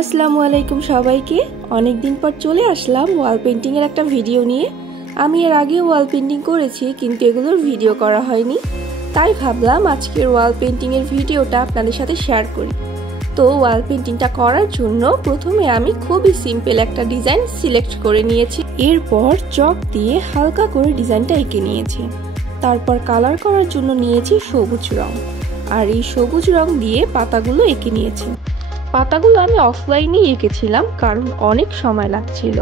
আসসালামু আলাইকুম সবাইকে। অনেক দিন পর চলে আসলাম ওয়াল পেন্টিং এর একটা ভিডিও নিয়ে। আমি এর আগে ওয়াল পেন্টিং করেছি, কিন্তু এগুলোর ভিডিও করা হয়নি, তাই ভাবলাম আজকের ওয়াল পেন্টিং এর ভিডিওটা আপনাদের সাথে শেয়ার করি। তো ওয়াল পেন্টিংটা করার জন্য প্রথমে আমি খুবই সিম্পল একটা ডিজাইন সিলেক্ট করে নিয়েছি। এরপর চক দিয়ে হালকা করে ডিজাইনটা এঁকে নিয়েছি। তারপর কালার করার জন্য নিয়েছি সবুজ রং, আর এই সবুজ রং দিয়ে পাতাগুলো এঁকে নিয়েছি। পাতাগুলো আমি অফলাইনেই এঁকেছিলাম, কারণ অনেক সময় লাগছিল।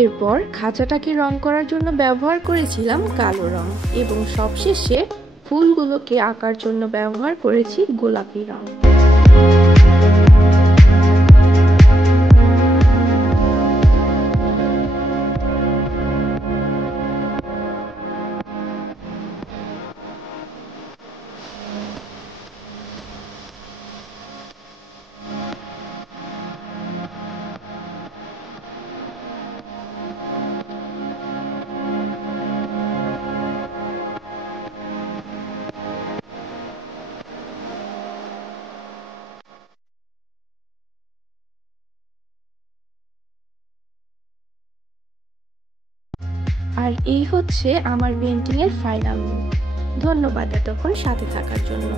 এরপর খাঁচাটাকে রং করার জন্য ব্যবহার করেছিলাম কালো রং, এবং সবশেষে ফুলগুলোকে আঁকার জন্য ব্যবহার করেছি গোলাপি রং। আর এই হচ্ছে আমার পেন্টিং এর ফাইনাল লুক। ধন্যবাদ এতক্ষণ সাথে থাকার জন্য।